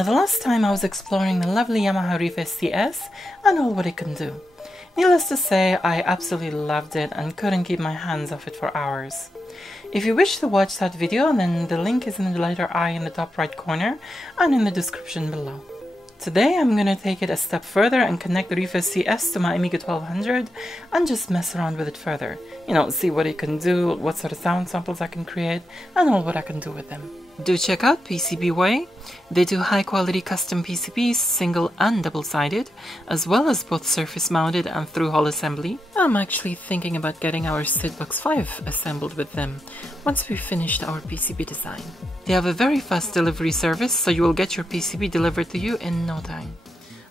Now the last time I was exploring the lovely Yamaha Reface CS and all what it can do. Needless to say, I absolutely loved it and couldn't keep my hands off it for hours. If you wish to watch that video, then the link is in the letter I in the top right corner and in the description below. Today I'm going to take it a step further and connect the Reface CS to my Amiga 1200 and just mess around with it further. You know, see what it can do, what sort of sound samples I can create, and all what I can do with them. Do check out PCBWay. They do high quality custom PCBs, single and double-sided, as well as both surface mounted and through-hole assembly. I'm actually thinking about getting our SIDBox 5 assembled with them once we've finished our PCB design. They have a very fast delivery service, so you will get your PCB delivered to you in no time.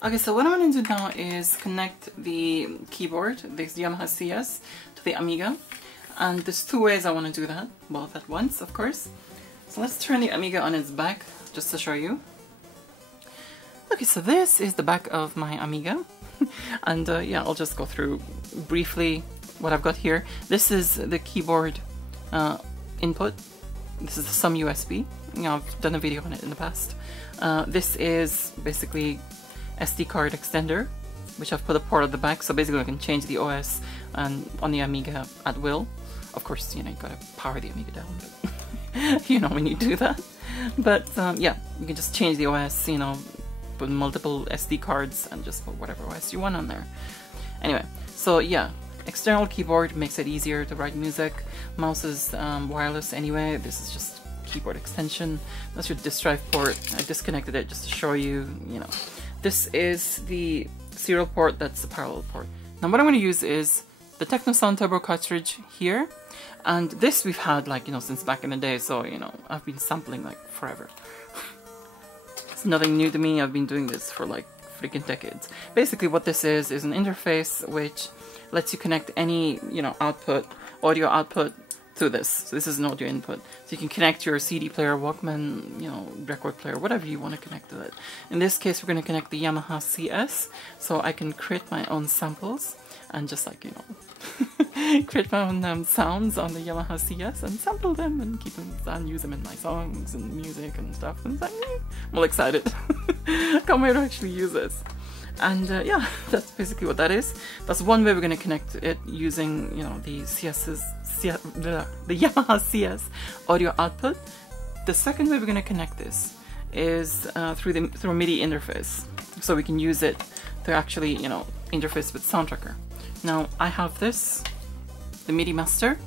Okay, so what I'm going to do now is connect the keyboard, this Yamaha CS, to the Amiga. And there's two ways I want to do that, both at once, of course. So let's turn the Amiga on its back, just to show you. Okay, so this is the back of my Amiga. And yeah, I'll just go through briefly what I've got here. This is the keyboard input. This is some USB. You know, I've done a video on it in the past. This is basically SD card extender, which I've put a port at the back, so basically I can change the OS and on the Amiga at will. Of course, you know, you gotta power the Amiga down, but you know when you do that. But yeah, you can just change the OS, you know, put multiple SD cards and just put whatever OS you want on there. Anyway, so yeah, external keyboard makes it easier to write music. Mouse is wireless anyway. This is just keyboard extension. That's your disk drive port. I disconnected it just to show you, you know. This is the serial port, that's the parallel port. Now what I'm going to use is the TechnoSound Turbo cartridge here. And this we've had, like, you know, since back in the day, so, you know, I've been sampling, like, forever. It's nothing new to me, I've been doing this for, like, freaking decades. Basically what this is an interface which lets you connect any, you know, output, audio output to this. So this is an audio input. So you can connect your CD player, Walkman, you know, record player, whatever you want to connect to it. In this case, we're going to connect the Yamaha CS, so I can create my own samples and just, like, you know, create my own sounds on the Yamaha CS and sample them and keep them and use them in my songs and music and stuff. And it's like, I'm all excited. Can't wait to actually use this. And yeah, that's basically what that is. That's one way we're going to connect it using, you know, the the Yamaha CS audio output. The second way we're going to connect this is through a MIDI interface, so we can use it to actually, you know, interface with Sound Tracker. Now I have this, the Midi Master,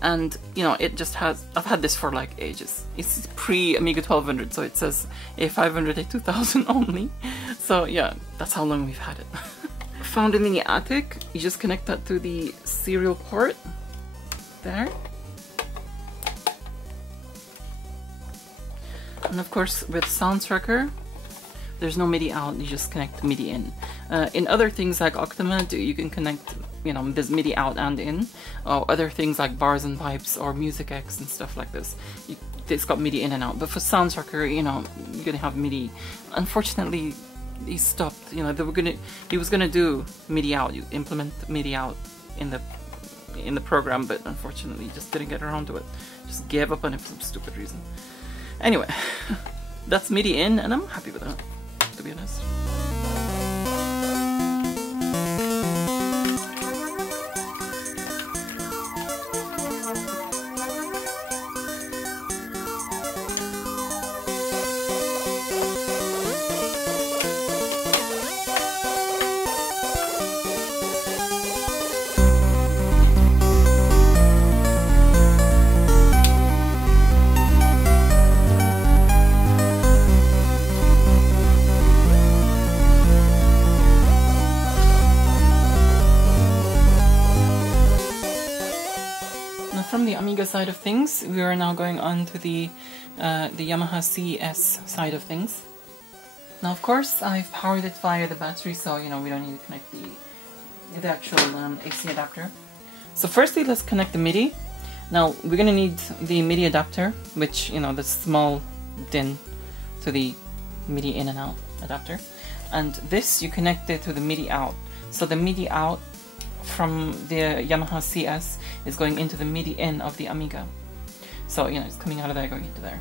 and you know, it just has, I've had this for like ages. It's pre Amiga 1200, so it says A500, A2000 only. So yeah, that's how long we've had it. Found it in the attic. You just connect that to the serial port there. And of course with Sound Tracker, there's no MIDI out, you just connect MIDI in. In other things like Octama, you can connect, you know, there's MIDI out and in. Other things like Bars and Pipes or Music X and stuff like this, it's got MIDI in and out. But for Sound Tracker, you know, you're gonna have MIDI. Unfortunately, he stopped. You know, he was gonna do MIDI out, you implement MIDI out in the program, but unfortunately, just didn't get around to it. Just gave up on it for some stupid reason. Anyway, that's MIDI in, and I'm happy with that, to be honest. From the Amiga side of things, we are now going on to the Yamaha CS side of things. Now, of course, I've powered it via the battery, so you know we don't need to connect the actual AC adapter. So firstly, let's connect the MIDI. Now we're gonna need the MIDI adapter, which, you know, the small DIN to the MIDI in and out adapter, and this you connect it to the MIDI out. So the MIDI out from the Yamaha CS is going into the MIDI in of the Amiga. So, you know, it's coming out of there, going into there.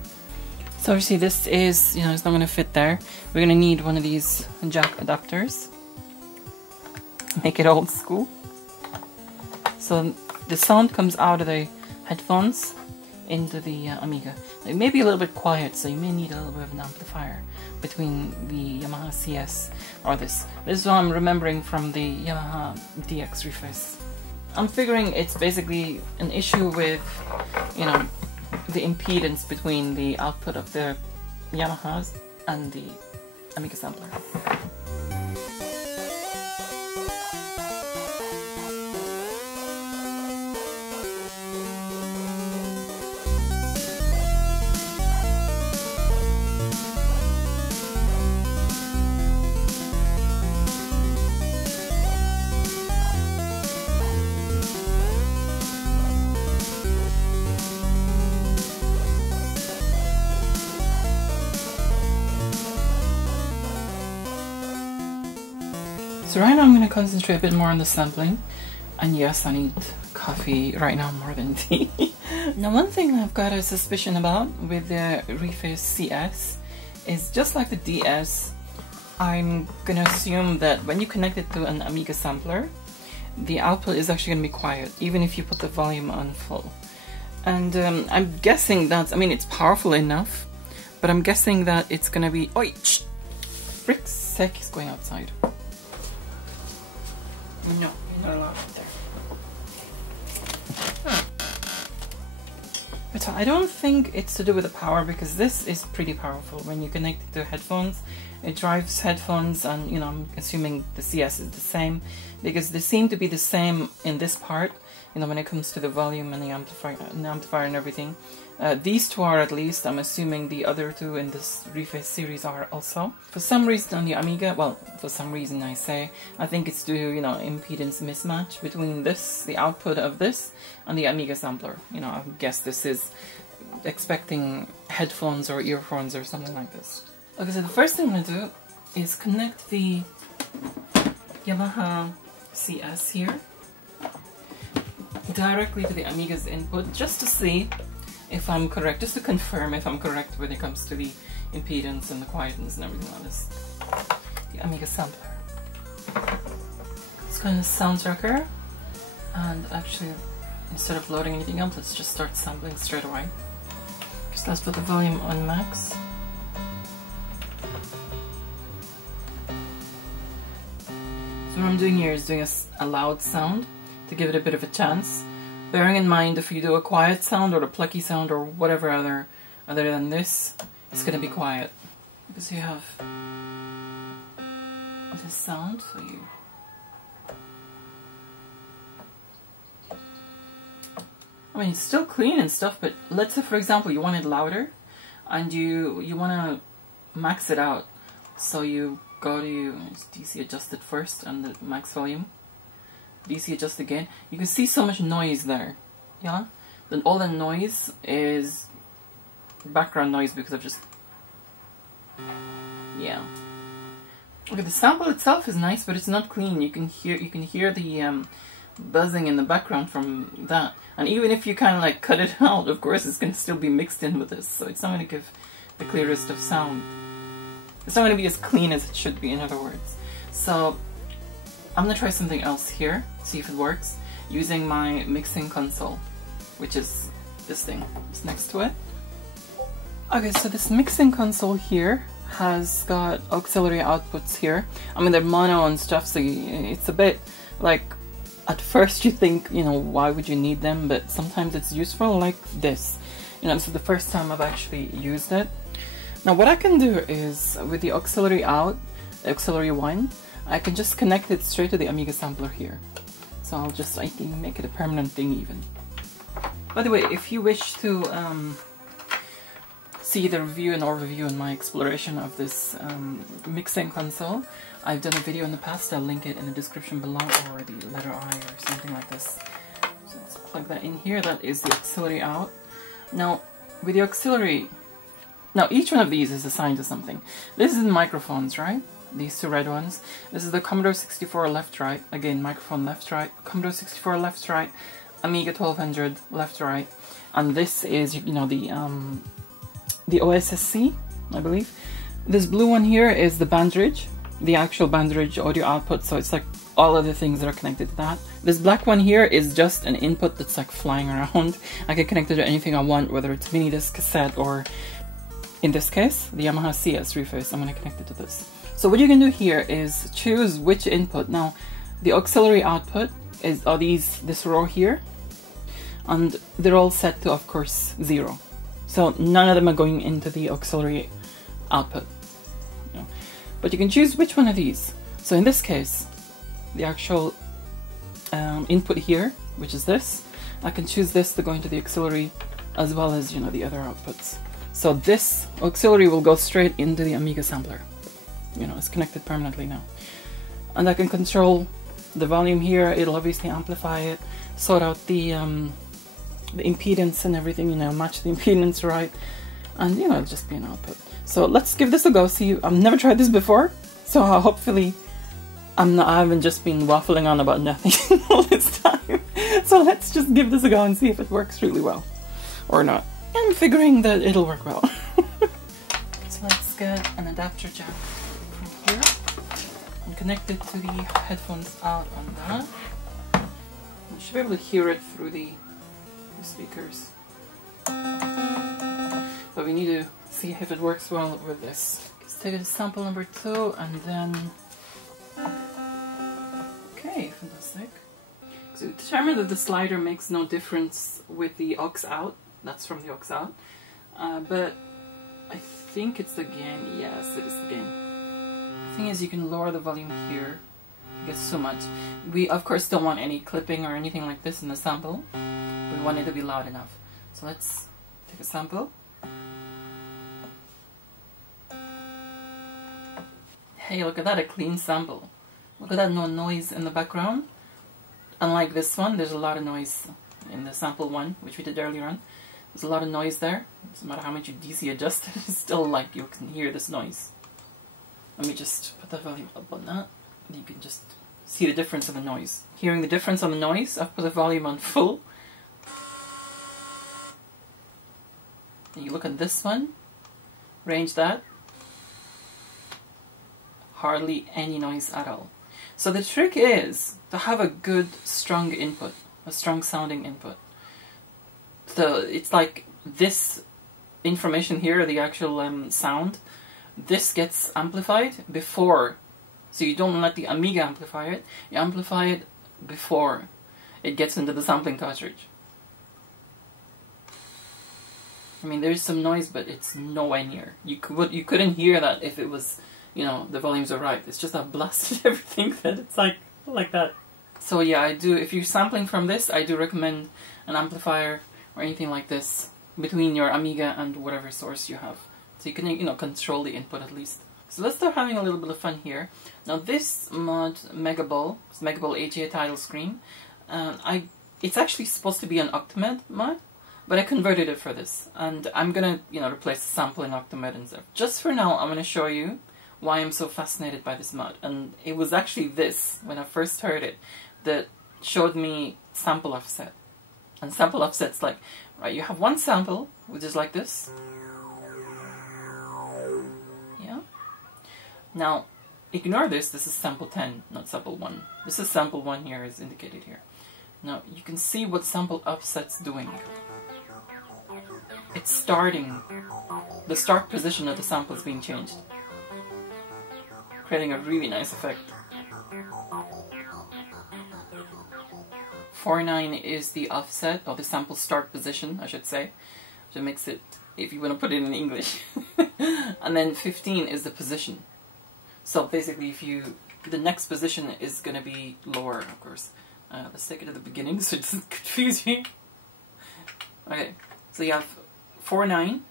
So obviously this is, it's not going to fit there. We're going to need one of these jack adapters. Make it old school. So the sound comes out of the headphones into the Amiga. It may be a little bit quiet, so you may need a little bit of an amplifier between the Yamaha CS or this. This is what I'm remembering from the Yamaha DX Reface. I'm figuring it's basically an issue with, the impedance between the output of the Yamahas and the Amiga sampler. So right now I'm going to concentrate a bit more on the sampling, and yes, I need coffee right now more than tea. Now one thing I've got a suspicion about with the Reface CS is just like the DS, I'm going to assume that when you connect it to an Amiga sampler, the output is actually going to be quiet, even if you put the volume on full. And I'm guessing that's, it's powerful enough, but I'm guessing that it's going to be, oi, frick's sake, he's going outside. No, you're not allowed up there. But I don't think it's to do with the power, because this is pretty powerful. When you connect it to headphones, it drives headphones, and I'm assuming the CS is the same, because they seem to be the same in this part, when it comes to the volume and the amplifier and everything. These two are, at least. I'm assuming the other two in this Reface series are also. For some reason on the Amiga, well, for some reason I say, I think it's due, impedance mismatch between this, the output of this, and the Amiga sampler. I guess this is expecting headphones or earphones or something like this. Okay, so the first thing I'm going to do is connect the Yamaha CS here directly to the Amiga's input, just to see if I'm correct, just to confirm if I'm correct when it comes to the impedance and the quietness and everything on this. The Amiga sampler. Let's go in the sound tracker, and actually, instead of loading anything else, let's just start sampling straight away. Just let's put the volume on max. So what I'm doing here is doing a loud sound to give it a bit of a chance. Bearing in mind, if you do a quiet sound or a plucky sound or whatever other than this, it's going to be quiet. Because you have this sound, so it's still clean and stuff, but let's say, for example, you want it louder, and you want to max it out. So you go to DC adjust it first, and the max volume. DC adjust again. You can see so much noise there. Yeah? Then all the noise is background noise because of just... Yeah. Okay, the sample itself is nice, but it's not clean. You can hear the buzzing in the background from that. And even if you kind of cut it out, of course it's going to still be mixed in with this. So it's not going to give the clearest of sound. It's not going to be as clean as it should be, in other words. So I'm going to try something else here, see if it works, using my mixing console, which is this thing, it's next to it. Okay, so this mixing console here has got auxiliary outputs here. They're mono and stuff, so it's a bit at first you think, why would you need them, but sometimes it's useful, like this. This is the first time I've actually used it. Now what I can do is, with the auxiliary out, auxiliary 1, I can just connect it straight to the Amiga sampler here. So I can make it a permanent thing even. By the way, if you wish to see the review and overview and my exploration of this mixing console, I've done a video in the past. I'll link it in the description below, or the letter I or something like this. So let's plug that in here. That is the auxiliary out. Now, with the auxiliary, each one of these is assigned to something. This is the microphones, right? These two red ones. This is the Commodore 64 left-right. Again, microphone left-right. Commodore 64 left-right. Amiga 1200 left-right. And this is, the the OSSC, I believe. This blue one here is the bandridge, the actual bandridge audio output, so it's like all of the things that are connected to that. This black one here is just an input that's like flying around. I can connect it to anything I want, whether it's mini disc, cassette, or in this case, the Yamaha CS Reface. I'm going to connect it to this. So what you can do here is choose which input. Now, the auxiliary output are this row here, and they're all set to, of course, 0. So none of them are going into the auxiliary output. But you can choose which one of these. So in this case, the actual input here, which is this, I can choose this to go into the auxiliary as well as, the other outputs. So this auxiliary will go straight into the Amiga sampler. It's connected permanently now. And I can control the volume here. It'll obviously amplify it, sort out the impedance and everything, match the impedance right. And, it'll just be an output. So let's give this a go. See, I've never tried this before, so hopefully I haven't just been waffling on about nothing all this time. So let's just give this a go and see if it works really well or not. I'm figuring that it'll work well. So let's get an adapter jack from here and connect it to the headphones out on that. You should be able to hear it through the speakers. But we need to see if it works well with this. Let's take it to sample number 2 and then... Okay, fantastic. So determine that the slider makes no difference with the aux out. That's from the aux out. But I think it's the gain. Yes, it is the gain. The thing is, you can lower the volume here. It gets so much. We, of course, don't want any clipping or anything like this in the sample. We want it to be loud enough. So let's take a sample. Hey, look at that, a clean sample. Look at that, no noise in the background. Unlike this one, there's a lot of noise in the sample one, which we did earlier on. There's a lot of noise there. It doesn't matter how much you DC adjust it, it's still like you can hear this noise. Let me just put the volume up on that, and you can just see the difference in the noise. Hearing the difference on the noise, I've put the volume on full. And you look at this one, range that. Hardly any noise at all. So the trick is to have a good, strong input, a strong sounding input. So it's like this information here, the actual sound, this gets amplified before. So you don't let the Amiga amplify it, you amplify it before it gets into the sampling cartridge. I mean, there's some noise, but it's nowhere near. You couldn't hear that if it was, the volumes are right. It's just I've blasted everything that it's like that. So yeah, if you're sampling from this, I do recommend an amplifier or anything like this between your Amiga and whatever source you have. So you can, control the input at least. So let's start having a little bit of fun here. Now this mod, Megaball, it's Megaball AGA title screen. It's actually supposed to be an Octamed mod, but I converted it for this. And I'm gonna, replace the sample in Octamed and stuff. Just for now, I'm gonna show you why I'm so fascinated by this mod. And it was actually this, when I first heard it, that showed me sample offset. And sample offset's like, right, you have one sample, which is like this. Yeah. Now, ignore this. This is sample 10, not sample 1. This is sample 1 here, is indicated here. Now, you can see what sample offset's doing. It's starting. The start position of the sample is being changed, creating a really nice effect. 4.9 is the offset, or the sample start position, I should say. So it makes it, if you want to put it in English. And then 15 is the position. So basically, the next position is going to be lower, of course. Let's take it at the beginning so it doesn't confuse you. Okay, so you have 4.9,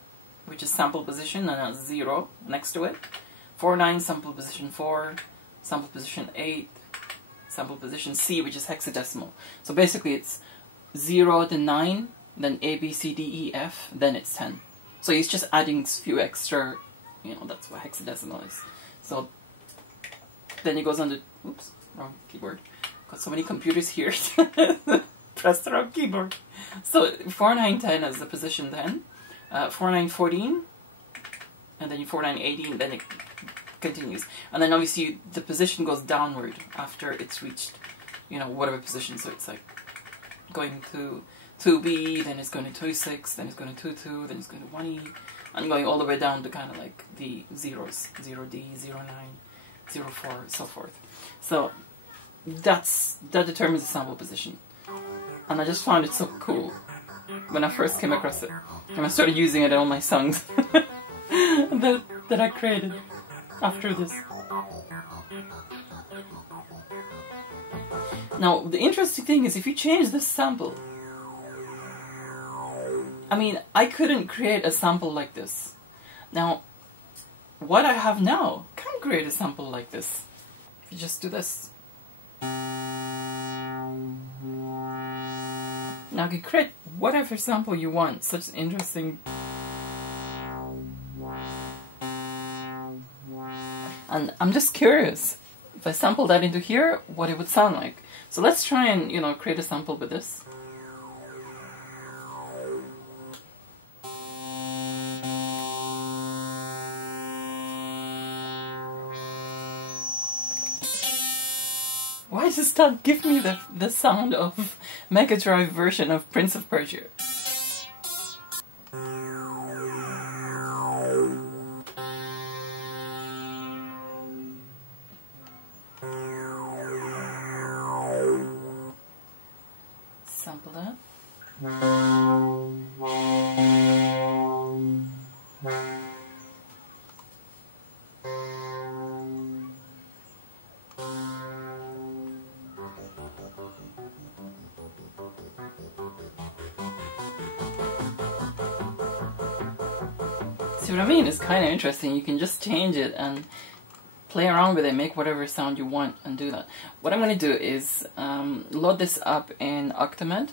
which is sample position, and a 0 next to it. 4.9, sample position 4, sample position 8, sample position C, which is hexadecimal. So basically it's 0 to 9, then A, B, C, D, E, F, then it's 10. So he's just adding a few extra, that's what hexadecimal is. So then he goes on to, oops, wrong keyboard. Got so many computers here. Press the wrong keyboard. So 4, 9, 10 is the position 10. 4914, and then you 4918, then it continues. And then obviously the position goes downward after it's reached, you know, whatever position. So it's like going to 2B, then it's going to 2.6, then it's going to 2.2, then it's going to 1E, and going all the way down to kind of like the zeros, 0D, 09, 04, so forth. So that determines the sample position. And I just found it so cool when I first came across it. And I started using it in all my songs that I created after this. Now, the interesting thing is if you change this sample, I mean, I couldn't create a sample like this. Now, what I have now can create a sample like this. If you just do this. Now you can create whatever sample you want. Such interesting. And I'm just curious, if I sample that into here, what it would sound like. So let's try and, you know, create a sample with this. Why does that give me the sound of Mega Drive version of Prince of Persia? Sample that. See what I mean? It's kind of interesting. You can just change it and play around with it, make whatever sound you want and do that. What I'm going to do is load this up in Octamed.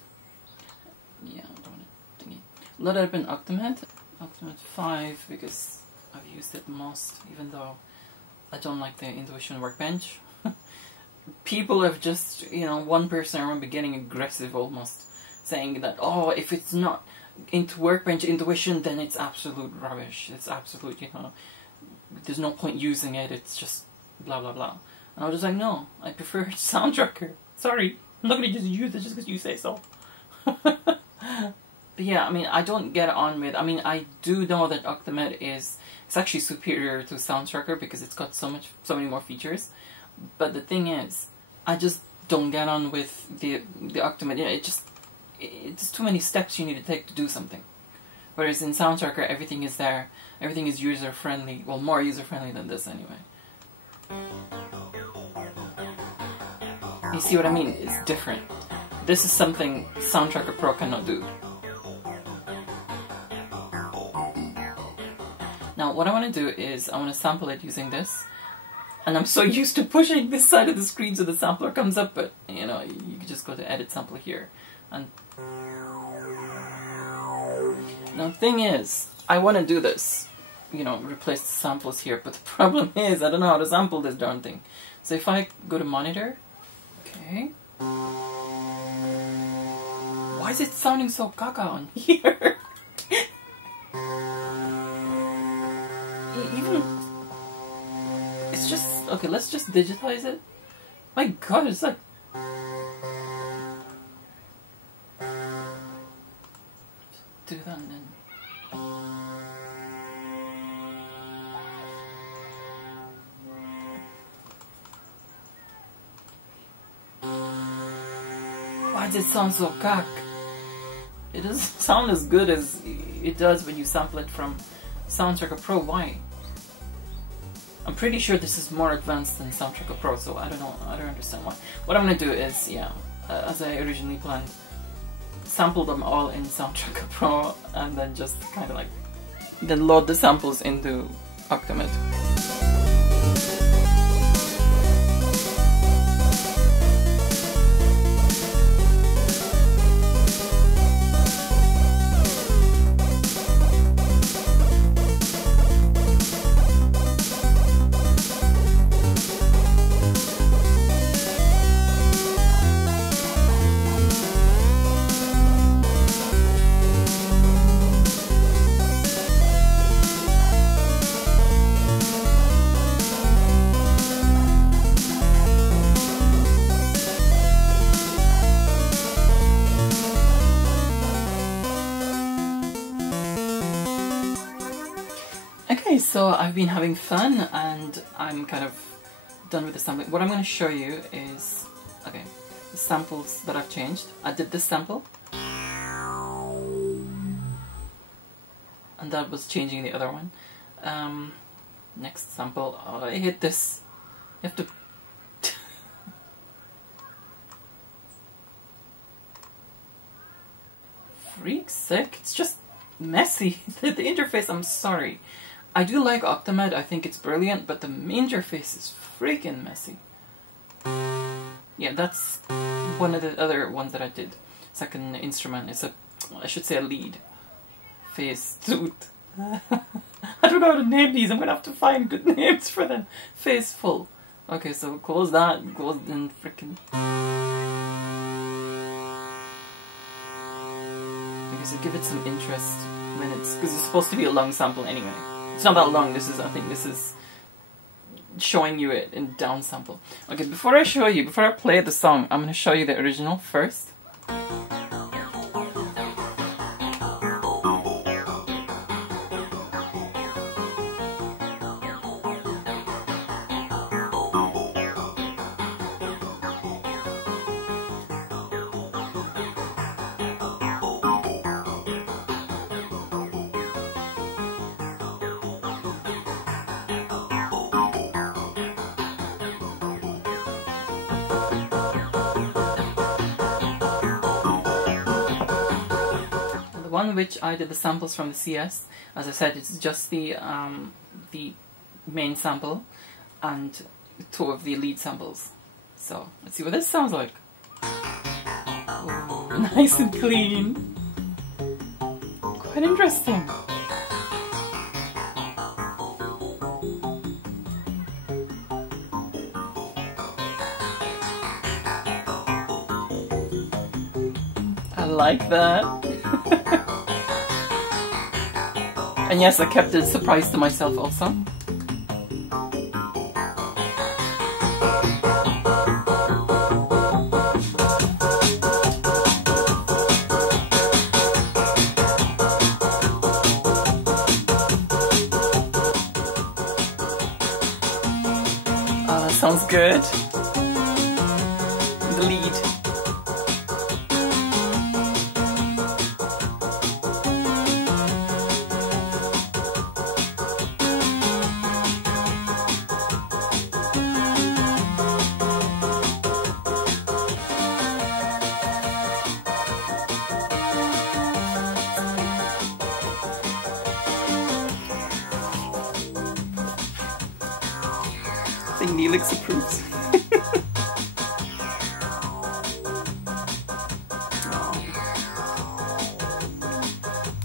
Yeah, I don't want to thingy. Load it up in Octamed. Octamed 5 because I've used it most, even though I don't like the Intuition Workbench. People have just, you know, one person I remember getting aggressive almost, saying that, oh, if it's not into Workbench Intuition, then it's absolute rubbish. It's absolute, you know, there's no point using it, it's just blah blah blah. And I was just like, no, I prefer Sound Tracker. Sorry, I'm not going to just use it just because you say so. But yeah, I mean, I don't get on with, I mean, I do know that Octamed it's actually superior to Sound Tracker because it's got so many more features. But the thing is, I just don't get on with the Octamed. You know, it's too many steps you need to take to do something. Whereas in Sound Tracker, everything is there. Everything is user-friendly. Well, more user-friendly than this anyway. You see what I mean? It's different. This is something Sound Tracker Pro cannot do. Now, what I want to do is I want to sample it using this. And I'm so used to pushing this side of the screen so the sampler comes up, but, you know, you can just go to Edit Sample here. And now the thing is, I want to do this, you know, replace the samples here, but the problem is I don't know how to sample this darn thing. So if I go to Monitor, okay, why is it sounding so caca on here? Even, it's just, okay, let's just digitize it. My god, it's like, do that and then why does it sound so cack? It doesn't sound as good as it does when you sample it from Sound Tracker Pro. Why? I'm pretty sure this is more advanced than Sound Tracker Pro, so I don't know, I don't understand why. What I'm gonna do is, yeah, as I originally planned, sample them all in Sound Tracker Pro and then just kind of like then load the samples into Octamed. So I've been having fun and I'm kind of done with the sampling. What I'm going to show you is, okay, the samples that I've changed. I did this sample. And that was changing the other one. Next sample, oh, I hit this. You have to... Freak's sake, it's just messy. The interface, I'm sorry. I do like Octamed, I think it's brilliant, but the interface is freaking messy. Yeah, that's one of the other ones that I did. Second instrument, it's a, I should say a lead. Phase toot. I don't know how to name these, I'm gonna have to find good names for them. Phase full. Okay, so close that, close and freaking... Okay, so give it some interest when it's, because it's supposed to be a long sample anyway. It's not that long, this is, I think this is showing you it in down sample. Okay, before I show you, before I play the song, I'm gonna show you the original first. One which I did the samples from the CS, as I said, it's just the main sample and two of the lead samples. So let's see what this sounds like. Ooh, nice and clean. Quite interesting. I like that. And yes, I kept it a surprise to myself also. That sounds good. The lead. I think Neelix approves.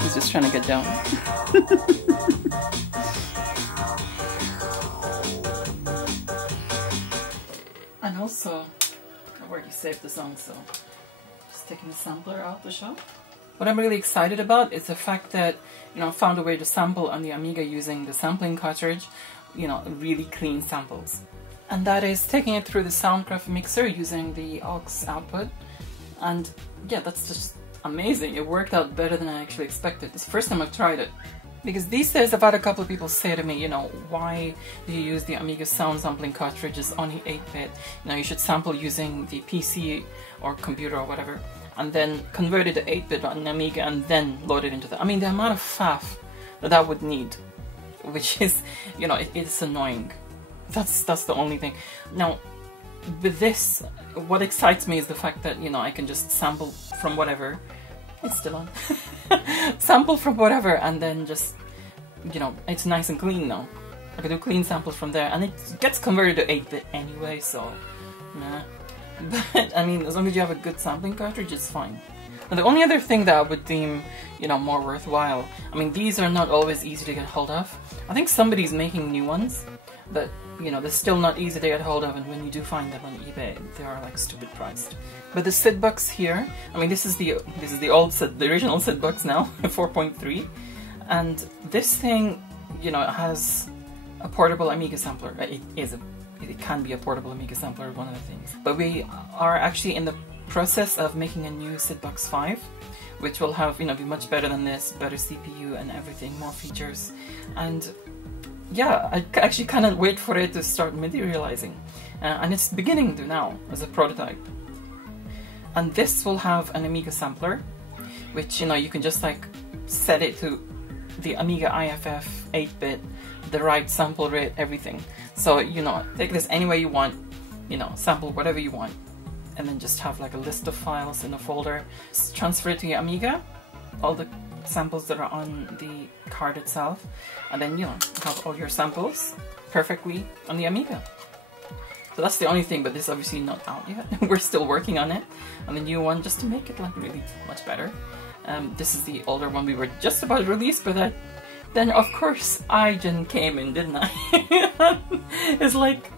He's just trying to get down. And also, I've already saved the song, so just taking the sampler out the shop. What I'm really excited about is the fact that, you know, I found a way to sample on the Amiga using the sampling cartridge, you know, really clean samples. And that is taking it through the Soundcraft mixer using the aux output. And yeah, that's just amazing. It worked out better than I actually expected. It's the first time I've tried it. Because these days I've had a couple of people say to me, you know, why do you use the Amiga sound sampling cartridges only 8-bit? You know, you should sample using the PC or computer or whatever, and then convert it to 8-bit on an Amiga and then load it into the... I mean, the amount of faff that I would need, which is, you know, it's annoying. That's the only thing. Now, with this, what excites me is the fact that, you know, I can just sample from whatever. It's still on. Sample from whatever and then just, you know, it's nice and clean now. I can do clean samples from there and it gets converted to 8-bit anyway, so nah. But, I mean, as long as you have a good sampling cartridge, it's fine. And the only other thing that I would deem, you know, more worthwhile, I mean, these are not always easy to get hold of. I think somebody's making new ones, but, you know, they're still not easy to get hold of, and when you do find them on eBay, they are, like, stupid priced. But the SID box here, I mean, this is the old SID, the original SID box now, 4.3, and this thing, you know, has a portable Amiga sampler. It can be a portable Amiga sampler, one of the things. But we are actually in the process of making a new SID box 5, which will have, you know, be much better than this, better CPU and everything, more features. And yeah, I actually kind of wait for it to start materializing. And it's beginning to now as a prototype. And this will have an Amiga sampler, which, you know, you can just like set it to the Amiga IFF 8-bit, the right sample rate, everything. So, you know, take this any way you want, you know, sample whatever you want, and then just have like a list of files in a folder. Just transfer it to your Amiga, all the samples that are on the card itself, and then, you know, have all your samples perfectly on the Amiga. So that's the only thing, but this is obviously not out yet. We're still working on it, on the new one, just to make it like really much better. This is the older one we were just about to release, but then of course iGen came in, didn't I? It's like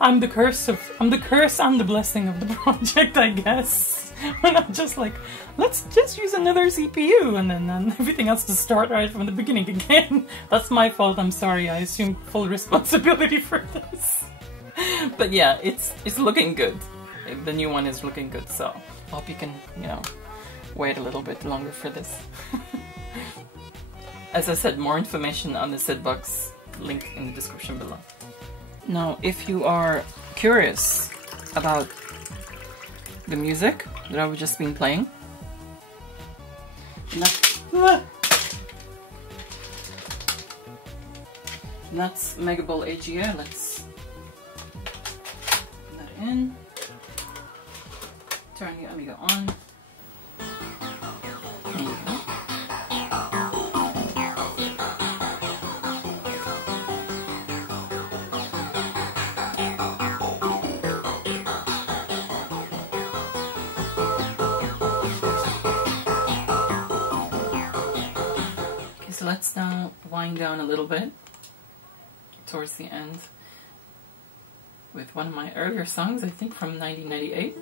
I'm the curse and the blessing of the project, I guess. When I'm just like, let's just use another CPU, and then everything has to start right from the beginning again. That's my fault. I'm sorry. I assume full responsibility for this. But yeah, it's looking good. The new one is looking good, so I hope you can, you know, wait a little bit longer for this. As I said, more information on the SID-box, link in the description below. Now, if you are curious about the music that I've just been playing, that's Megaball AGA. Let's put that in. Turn the Amiga on. There you go. Okay, so let's now wind down a little bit towards the end with one of my earlier songs, I think from 1998.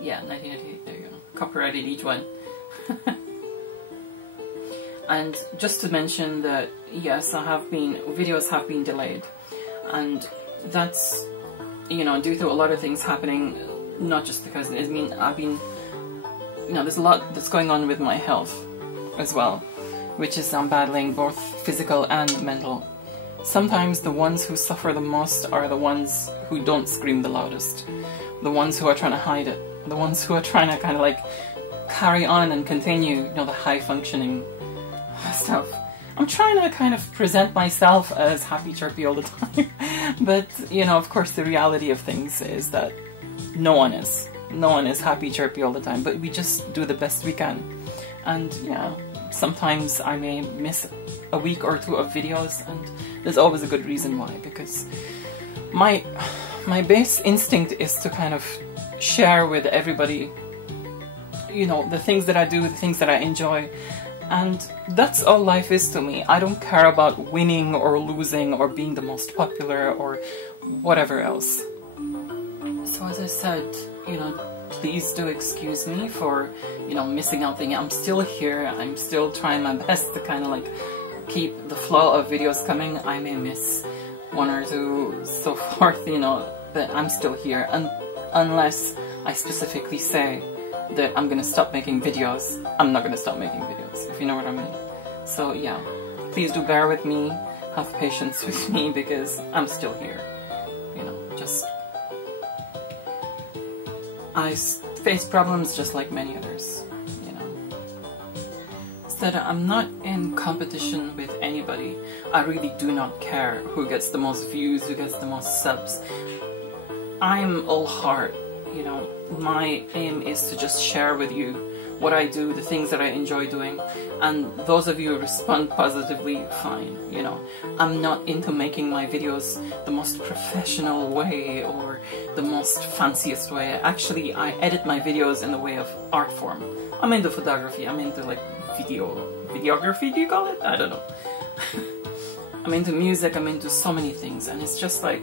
Yeah, 1998, there you go. Copyrighted each one. And just to mention that, yes, videos have been delayed. And that's, you know, due to a lot of things happening, not just because, I mean, you know, there's a lot that's going on with my health as well, which is I'm battling both physical and mental. Sometimes the ones who suffer the most are the ones who don't scream the loudest. The ones who are trying to hide it. The ones who are trying to kind of like carry on and continue, you know, the high functioning stuff. I'm trying to kind of present myself as happy, chirpy all the time. But, you know, of course the reality of things is that no one is. No one is happy, chirpy all the time, but we just do the best we can. And, yeah, sometimes I may miss a week or two of videos, and there's always a good reason why, because my base instinct is to kind of share with everybody, you know, the things that I do, the things that I enjoy, and that's all life is to me. I don't care about winning or losing or being the most popular or whatever else. So as I said, you know, please do excuse me for, you know, missing out things. I'm still here. I'm still trying my best to kind of like keep the flow of videos coming. I may miss one or two, so forth, you know, but I'm still here. And unless I specifically say that I'm gonna stop making videos, I'm not gonna stop making videos, if you know what I mean. So yeah, please do bear with me, have patience with me, because I'm still here, you know, just... I face problems just like many others, you know. Instead, I'm not in competition with anybody. I really do not care who gets the most views, who gets the most subs. I'm all heart, you know. My aim is to just share with you what I do, the things that I enjoy doing, and those of you who respond positively, fine, you know. I'm not into making my videos the most professional way or the most fanciest way. Actually, I edit my videos in the way of art form. I'm into photography, I'm into like videography, do you call it? I don't know. I'm into music, I'm into so many things, and it's just like,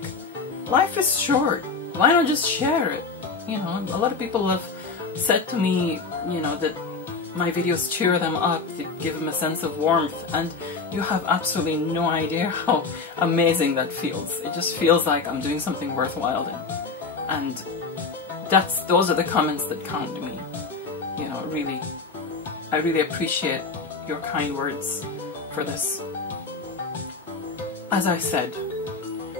life is short. Why not just share it? You know, a lot of people have said to me, you know, that my videos cheer them up, they give them a sense of warmth, and you have absolutely no idea how amazing that feels. It just feels like I'm doing something worthwhile then. And those are the comments that count to me. You know, really, I really appreciate your kind words for this. As I said,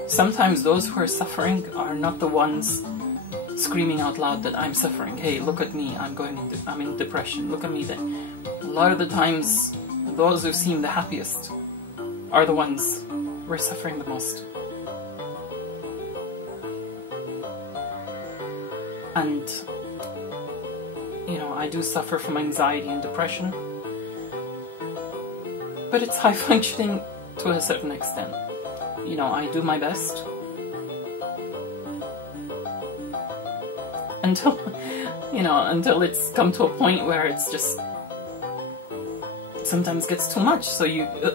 sometimes those who are suffering are not the ones screaming out loud that I'm suffering. Hey, look at me, I'm in depression. Look at me. A lot of the times, those who seem the happiest are the ones who are suffering the most. And, you know, I do suffer from anxiety and depression, but it's high functioning to a certain extent. You know, I do my best until, you know, until it's come to a point where it's just sometimes gets too much. So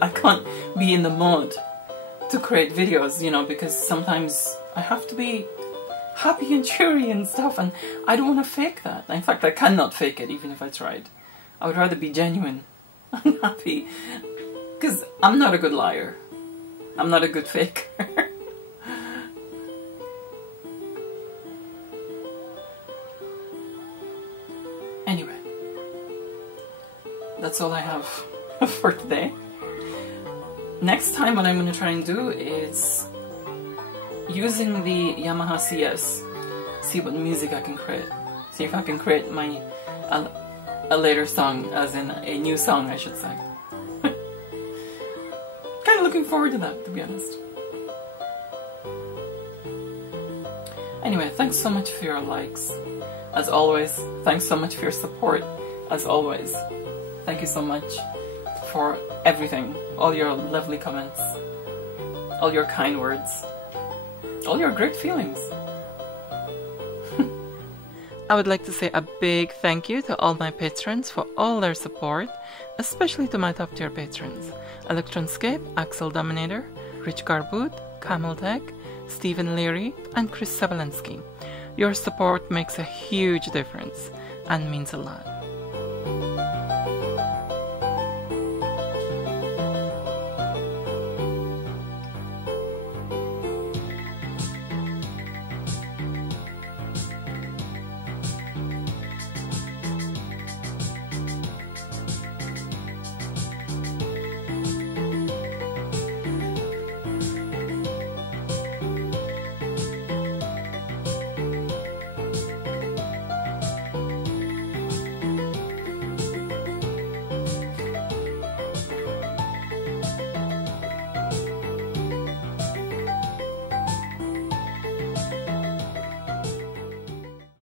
I can't be in the mode to create videos, you know, because sometimes I have to be happy and cheery and stuff, and I don't want to fake that. In fact, I cannot fake it, even if I tried. I would rather be genuine and happy, because I'm not a good liar. I'm not a good faker. Anyway, that's all I have for today. Next time what I'm going to try and do is using the Yamaha CS, see what music I can create. See if I can create a later song, as in a new song I should say. Kind of looking forward to that, to be honest. Anyway, thanks so much for your likes, as always. Thanks so much for your support, as always. Thank you so much for everything, all your lovely comments, all your kind words, all your great feelings. I would like to say a big thank you to all my patrons for all their support, especially to my top tier patrons: Electronscape, Axel Dominator, Rich Garboot, Camel Tech, Stephen Leary, and Chris Sabalinsky. Your support makes a huge difference and means a lot.